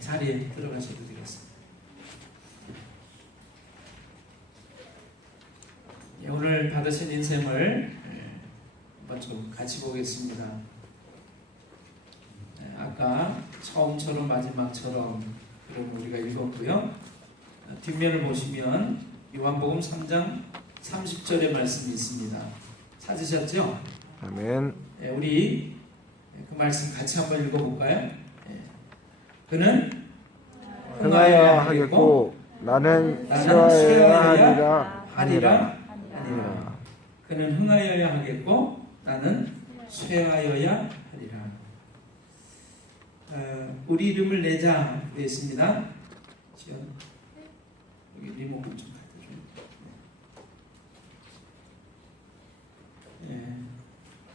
자리에 들어가셔도 되겠습니다. 오늘 받으신 인셈을 한번 좀 같이 보겠습니다. 아까 처음처럼 마지막처럼 그런 우리가 읽었고요. 뒷면을 보시면 요한복음 3장 30절의 말씀이 있습니다. 찾으셨죠? 아멘. 우리 그 말씀 같이 한번 읽어볼까요? 그는 흥하여야 하겠고 나는 쇠하여야 하리라. 그는 흥하여야 하겠고 나는 쇠하여야 하리라. 우리 이름을 내자 되었습니다. 여기 리모컨 좀 갖다 줘요.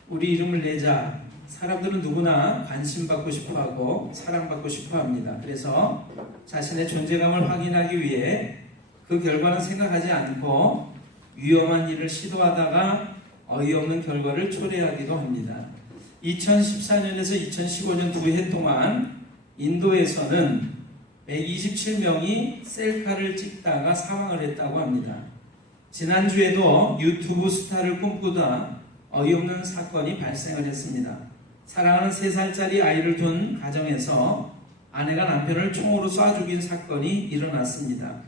우리 이름을 내자. 사람들은 누구나 관심받고 싶어하고 사랑받고 싶어합니다. 그래서 자신의 존재감을 확인하기 위해 그 결과는 생각하지 않고 위험한 일을 시도하다가 어이없는 결과를 초래하기도 합니다. 2014년에서 2015년 2해 동안 인도에서는 127명이 셀카를 찍다가 사망을 했다고 합니다. 지난주에도 유튜브 스타를 꿈꾸다 어이없는 사건이 발생을 했습니다. 사랑하는 3살짜리 아이를 둔 가정에서 아내가 남편을 총으로 쏴 죽인 사건이 일어났습니다.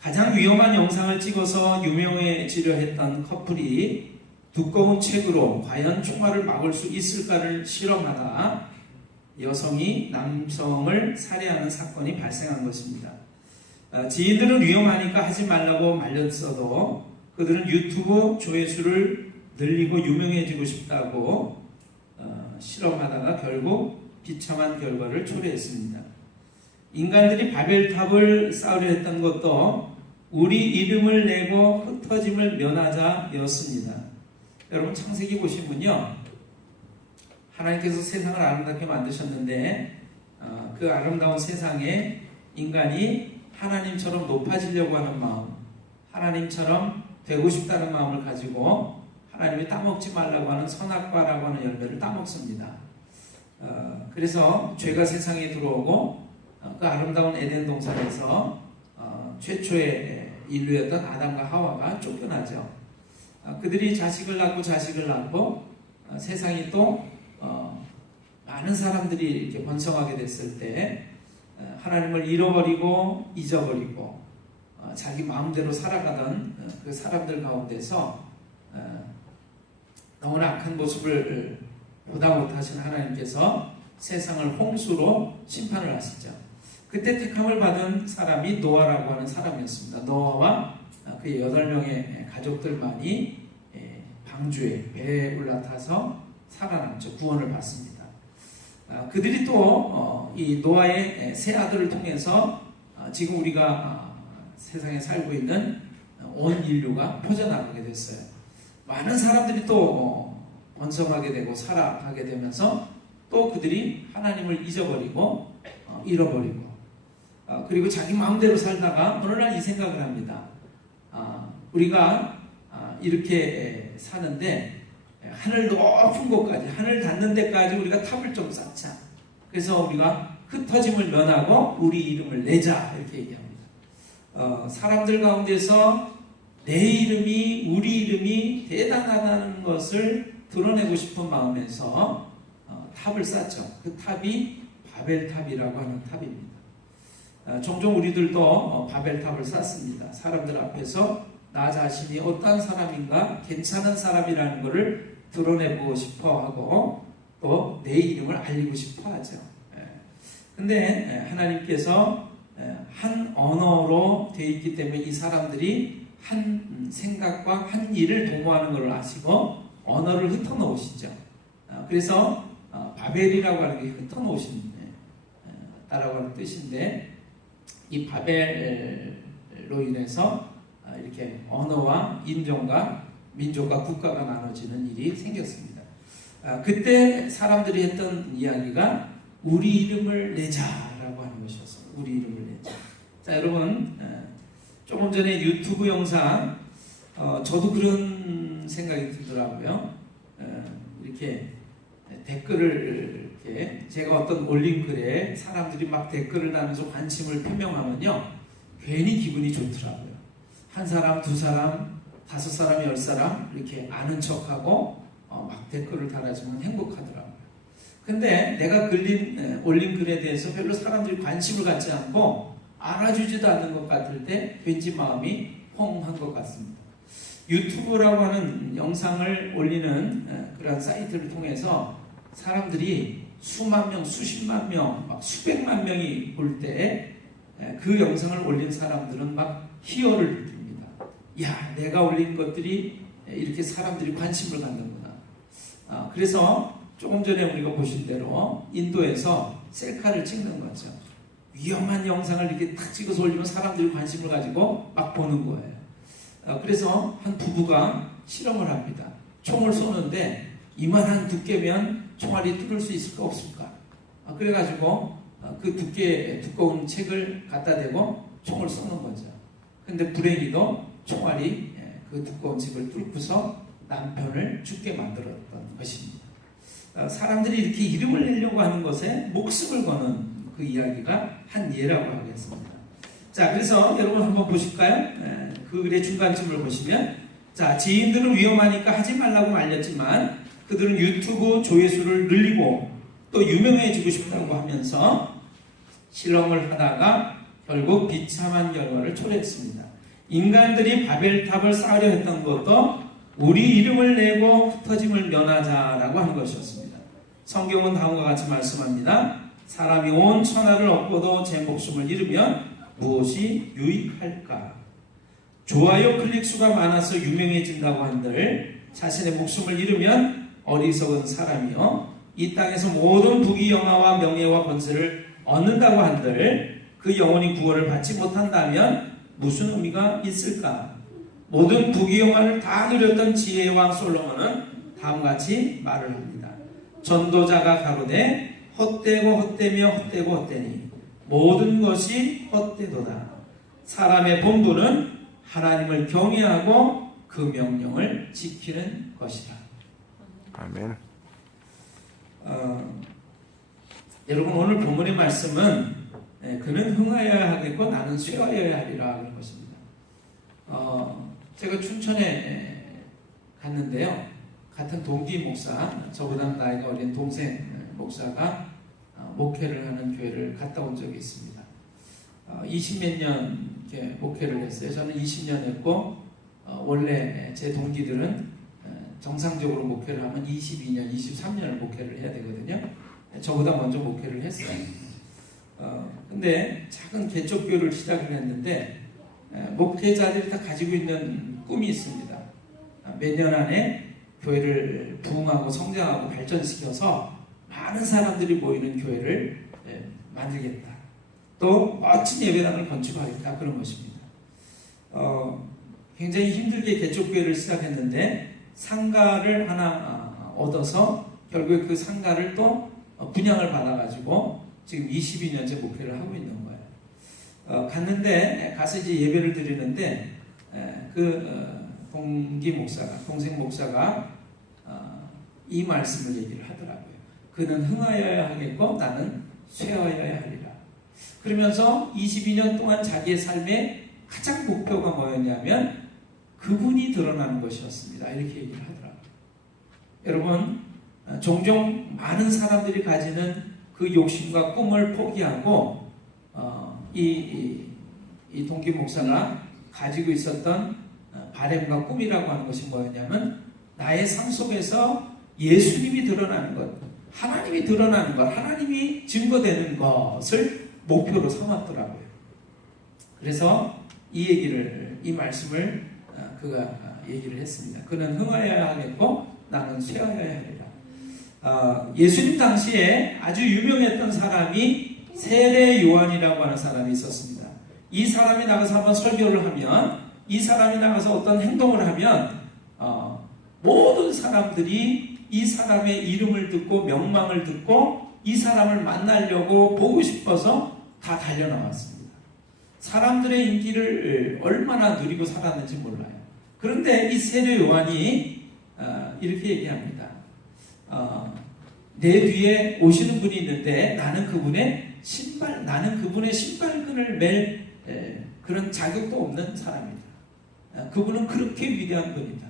가장 위험한 영상을 찍어서 유명해지려 했던 커플이 두꺼운 책으로 과연 총알을 막을 수 있을까를 실험하다 여성이 남성을 살해하는 사건이 발생한 것입니다. 지인들은 위험하니까 하지 말라고 말렸어도 그들은 유튜브 조회수를 늘리고 유명해지고 싶다고 실험하다가 결국 비참한 결과를 초래했습니다. 인간들이 바벨탑을 쌓으려 했던 것도 우리 이름을 내고 흩어짐을 면하자였습니다. 여러분 창세기 보시면요, 하나님께서 세상을 아름답게 만드셨는데 그 아름다운 세상에 인간이 하나님처럼 높아지려고 하는 마음, 하나님처럼 되고 싶다는 마음을 가지고 하나님이 따먹지 말라고 하는 선악과라고 하는 열매를 따먹습니다. 그래서 죄가 세상에 들어오고 그 아름다운 에덴 동산에서 최초의 인류였던 아담과 하와가 쫓겨나죠. 그들이 자식을 낳고 세상이 또 많은 사람들이 이렇게 번성하게 됐을 때 하나님을 잃어버리고 잊어버리고 자기 마음대로 살아가던 그 사람들 가운데서 너무나 악한 모습을 보다 못하신 하나님께서 세상을 홍수로 심판을 하시죠. 그때 택함을 받은 사람이 노아라고 하는 사람이었습니다. 노아와 그의 8명의 가족들만이 방주에 배에 올라타서 살아남죠. 구원을 받습니다. 그들이 또 이 노아의 세 아들을 통해서 지금 우리가 세상에 살고 있는 온 인류가 퍼져나가게 됐어요. 많은 사람들이 또 번성하게 되고 살아가게 되면서 또 그들이 하나님을 잊어버리고 잃어버리고 그리고 자기 마음대로 살다가 어느 날 이 생각을 합니다. 우리가 이렇게 사는데 하늘 높은 곳까지, 하늘 닿는 데까지 우리가 탑을 좀 쌓자. 그래서 우리가 흩어짐을 면하고 우리 이름을 내자 이렇게 얘기합니다. 사람들 가운데서 내 이름이, 우리 이름이 대단하다는 것을 드러내고 싶은 마음에서 탑을 쌓죠. 그 탑이 바벨탑이라고 하는 탑입니다. 종종 우리들도 바벨탑을 쌓습니다. 사람들 앞에서 나 자신이 어떤 사람인가, 괜찮은 사람이라는 것을 드러내보고 싶어 하고 또 내 이름을 알리고 싶어 하죠. 근데 하나님께서 한 언어로 되어 있기 때문에 이 사람들이 한 생각과 한 일을 도모하는 것을 아시고 언어를 흩어놓으시죠. 그래서 바벨이라고 하는 게 흩어놓으신 다라고 하는 뜻인데 이 바벨로 인해서 이렇게 언어와 인종과 민족과 국가가 나눠지는 일이 생겼습니다. 그때 사람들이 했던 이야기가 우리 이름을 내자라고 하는 것이었어요. 우리 이름을 내자. 자, 여러분 조금 전에 유튜브 영상 저도 그런 생각이 들더라고요. 이렇게 댓글을 이렇게 제가 어떤 올린 글에 사람들이 막 댓글을 달면서 관심을 표명하면요, 괜히 기분이 좋더라고요. 한 사람, 두 사람, 다섯 사람, 열 사람 이렇게 아는 척하고 막 댓글을 달아주면 행복하더라고요. 근데 내가 올린 글에 대해서 별로 사람들이 관심을 갖지 않고 알아주지도 않는 것 같을 때 왠지 마음이 펑한 것 같습니다. 유튜브라고 하는 영상을 올리는 그런 사이트를 통해서 사람들이 수만 명, 수십만 명, 막 수백만 명이 볼 때 그 영상을 올린 사람들은 막 희열을 느낍니다. 야, 내가 올린 것들이 이렇게 사람들이 관심을 갖는구나. 그래서 조금 전에 우리가 보신 대로 인도에서 셀카를 찍는 거죠. 위험한 영상을 이렇게 탁 찍어서 올리면 사람들이 관심을 가지고 막 보는 거예요. 그래서 한 부부가 실험을 합니다. 총을 쏘는데 이만한 두께면 총알이 뚫을 수 있을까 없을까? 그래가지고 그 두꺼운 책을 갖다 대고 총을 쏘는 거죠. 근데 불행히도 총알이 그 두꺼운 책을 뚫고서 남편을 죽게 만들었던 것입니다. 사람들이 이렇게 이름을 내려고 하는 것에 목숨을 거는 그 이야기가 한 예라고 하겠습니다. 자, 그래서 여러분 한번 보실까요? 그 글의 중간쯤을 보시면, 자, 지인들은 위험하니까 하지 말라고 말렸지만 그들은 유튜브 조회수를 늘리고 또 유명해지고 싶다고 하면서 실험을 하다가 결국 비참한 결과를 초래했습니다. 인간들이 바벨탑을 쌓으려 했던 것도 우리 이름을 내고 흩어짐을 면하자라고 하는 것이었습니다. 성경은 다음과 같이 말씀합니다. 사람이 온 천하를 얻고도 제 목숨을 잃으면 무엇이 유익할까? 좋아요 클릭 수가 많아서 유명해진다고 한들 자신의 목숨을 잃으면 어리석은 사람이요, 이 땅에서 모든 부귀영화와 명예와 권세를 얻는다고 한들 그 영혼이 구원을 받지 못한다면 무슨 의미가 있을까? 모든 부귀영화를 다 누렸던 지혜의 왕 솔로몬은 다음같이 말을 합니다. 전도자가 가로되 헛되고 헛되며 헛되고 헛되니 모든 것이 헛되도다. 사람의 본분은 하나님을 경외하고 그 명령을 지키는 것이다. 아멘. 여러분, 오늘 본문의 말씀은 그는 흥하여야 하겠고 나는 쇠하여야 하리라 하는 것입니다. 제가 춘천에 갔는데요, 같은 동기 목사, 저보다 나이가 어린 동생 목사가 목회를 하는 교회를 갔다 온 적이 있습니다. 20몇 년 이렇게 목회를 했어요. 저는 20년 했고, 원래 제 동기들은 정상적으로 목회를 하면 22년, 23년을 목회를 해야 되거든요. 저보다 먼저 목회를 했어요. 근데 작은 개척교회를 시작을 했는데 목회자들이 다 가지고 있는 꿈이 있습니다. 몇 년 안에 교회를 부흥하고 성장하고 발전시켜서 많은 사람들이 모이는 교회를 만들겠다. 또 멋진 예배당을 건축하겠다. 그런 것입니다. 굉장히 힘들게 개척교회를 시작했는데 상가를 하나 얻어서 결국에 그 상가를 또 분양을 받아가지고 지금 22년째 목회를 하고 있는 거예요. 갔는데 가서 이제 예배를 드리는데 동기 목사가, 동생 목사가 이 말씀을 얘기를 하더라고요. 그는 흥하여야 하겠고 나는 쇠하여야 하리라. 그러면서 22년 동안 자기의 삶의 가장 목표가 뭐였냐면 그분이 드러나는 것이었습니다. 이렇게 얘기를 하더라고요. 여러분, 종종 많은 사람들이 가지는 그 욕심과 꿈을 포기하고 이 동기 목사가 가지고 있었던 바램과 꿈이라고 하는 것이 뭐였냐면 나의 삶 속에서 예수님이 드러나는 것, 하나님이 드러나는 것, 하나님이 증거되는 것을 목표로 삼았더라고요. 그래서 이 말씀을 그가 얘기를 했습니다. 그는 흥하여야 하겠고 나는 쇠하여야 하리라. 예수님 당시에 아주 유명했던 사람이 세례 요한이라고 하는 사람이 있었습니다. 이 사람이 나가서 한번 설교를 하면, 이 사람이 나가서 어떤 행동을 하면 모든 사람들이 이 사람의 이름을 듣고 명망을 듣고 이 사람을 만나려고 보고 싶어서 다 달려나왔습니다. 사람들의 인기를 얼마나 누리고 살았는지 몰라요. 그런데 이 세례 요한이 이렇게 얘기합니다. 내 뒤에 오시는 분이 있는데 나는 그분의 신발끈을 맬 그런 자격도 없는 사람이다. 그분은 그렇게 위대한 분이다.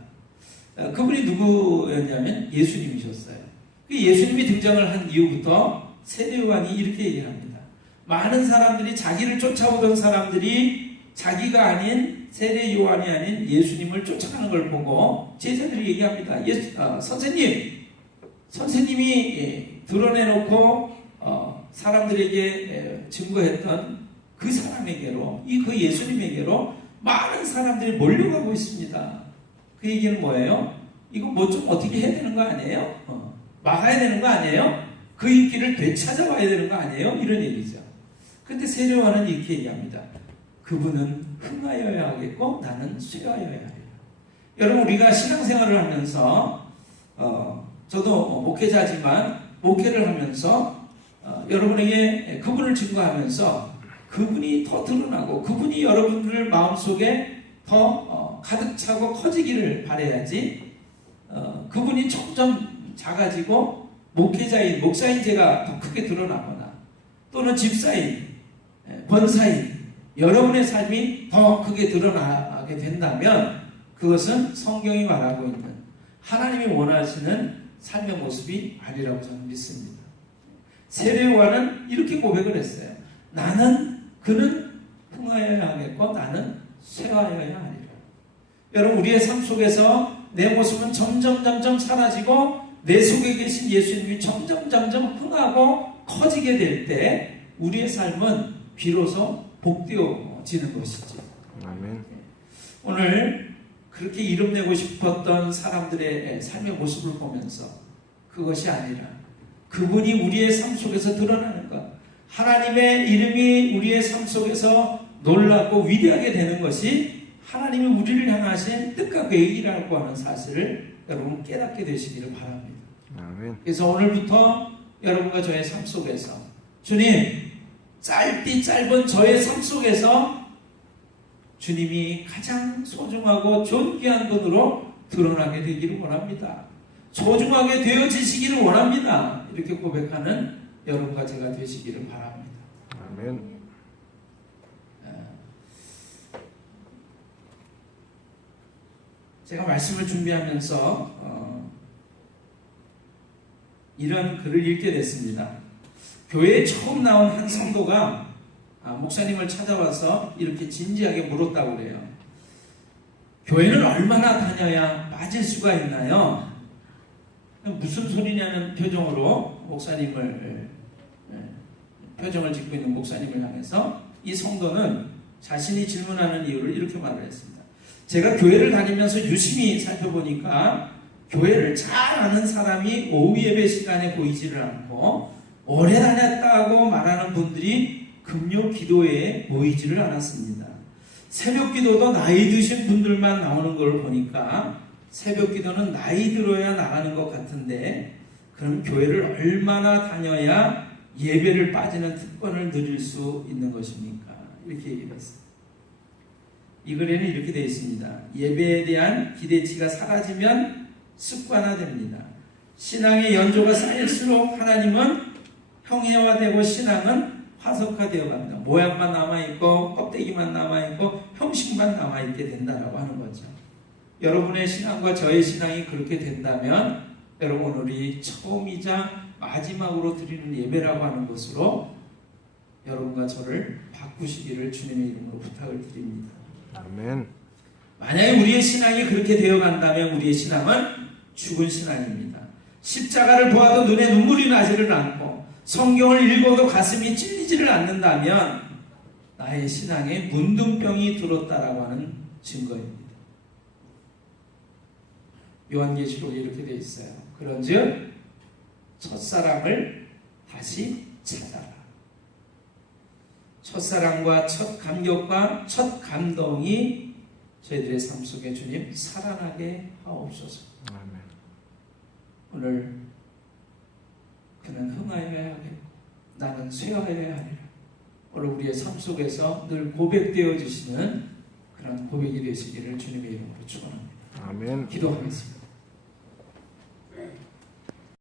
그분이 누구였냐면 예수님이셨어요. 예수님이 등장을 한 이후부터 세례 요한이 이렇게 얘기합니다. 많은 사람들이 자기를 쫓아오던 사람들이 자기가 아닌 세례 요한이 아닌 예수님을 쫓아가는 걸 보고 제자들이 얘기합니다. 선생님이 드러내놓고 사람들에게 증거했던 그 사람에게로 그 예수님에게로 많은 사람들이 몰려가고 있습니다. 그 얘기는 뭐예요? 이거 뭐 좀 어떻게 해야 되는 거 아니에요? 막아야 되는 거 아니에요? 그 인기를 되찾아와야 되는 거 아니에요? 이런 얘기죠. 그런데 세례 요한은 이렇게 얘기합니다. 그분은 흥하여야 하겠고 나는 쇠하여야 하리라. 여러분, 우리가 신앙생활을 하면서 저도 목회자지만 목회를 하면서 여러분에게 그분을 증거하면서 그분이 더 드러나고 그분이 여러분들 마음속에 더 가득 차고 커지기를 바라야지, 그분이 점점 작아지고 목사인 제가 더 크게 드러나거나 또는 집사인, 권사인 여러분의 삶이 더 크게 드러나게 된다면 그것은 성경이 말하고 있는 하나님이 원하시는 삶의 모습이 아니라고 저는 믿습니다. 세례 요한은 이렇게 고백을 했어요. 그는 흥하여야 하겠고 나는 쇠하여야 하리라. 여러분, 우리의 삶 속에서 내 모습은 점점 사라지고 내 속에 계신 예수님이 점점 흥하고 커지게 될 때 우리의 삶은 비로소 복되어지는 것이지. 아멘. 오늘 그렇게 이름내고 싶었던 사람들의 삶의 모습을 보면서 그것이 아니라 그분이 우리의 삶 속에서 드러나는 것, 하나님의 이름이 우리의 삶 속에서 놀랍고 위대하게 되는 것이 하나님이 우리를 향하신 뜻과 계획이라고 하는 사실을 여러분 깨닫게 되시기를 바랍니다. 아멘. 그래서 오늘부터 여러분과 저의 삶 속에서 주님, 짧은 저의 삶 속에서 주님이 가장 소중하고 존귀한 분으로 드러나게 되기를 원합니다. 소중하게 되어지시기를 원합니다. 이렇게 고백하는 여러분과 제가 되시기를 바랍니다. 아멘. 제가 말씀을 준비하면서 이런 글을 읽게 됐습니다. 교회에 처음 나온 한 성도가 목사님을 찾아와서 이렇게 진지하게 물었다고 그래요. 교회는 얼마나 다녀야 빠질 수가 있나요? 무슨 소리냐는 표정으로 표정을 짓고 있는 목사님을 향해서 이 성도는 자신이 질문하는 이유를 이렇게 말을 했습니다. 제가 교회를 다니면서 유심히 살펴보니까 교회를 잘 아는 사람이 오후 예배 시간에 보이지를 않고 오래 다녔다고 말하는 분들이 금요 기도회에 모이지를 않았습니다. 새벽 기도도 나이 드신 분들만 나오는 걸 보니까 새벽 기도는 나이 들어야 나가는 것 같은데 그럼 교회를 얼마나 다녀야 예배를 빠지는 특권을 누릴 수 있는 것입니까? 이렇게 얘기를 했습니다. 이 글에는 이렇게 되어 있습니다. 예배에 대한 기대치가 사라지면 습관화됩니다. 신앙의 연조가 쌓일수록 하나님은 형해화되고 신앙은 화석화되어 갑니다. 모양만 남아있고 껍데기만 남아있고 형식만 남아있게 된다라고 하는 거죠. 여러분의 신앙과 저의 신앙이 그렇게 된다면 여러분, 오늘이 처음이자 마지막으로 드리는 예배라고 하는 것으로 여러분과 저를 바꾸시기를 주님의 이름으로 부탁을 드립니다. 아멘. 만약에 우리의 신앙이 그렇게 되어간다면 우리의 신앙은 죽은 신앙입니다. 십자가를 보아도 눈에 눈물이 나지를 않고 성경을 읽어도 가슴이 찔리지를 않는다면 나의 신앙에 문둥병이 들었다라고 하는 증거입니다. 요한계시록에 이렇게 되어 있어요. 그런즉 첫사랑을 다시 찾아라. 첫사랑과 첫 감격과 첫 감동이 저희들의 삶 속에 주님 살아나게 하옵소서. 아멘. 오늘 그는 흥하여야 하겠고 나는 쇠하여야 하리라. 오늘 우리의 삶 속에서 늘 고백되어 주시는 그런 고백이 되시기를 주님의 이름으로 축원합니다. 아멘. 기도하겠습니다.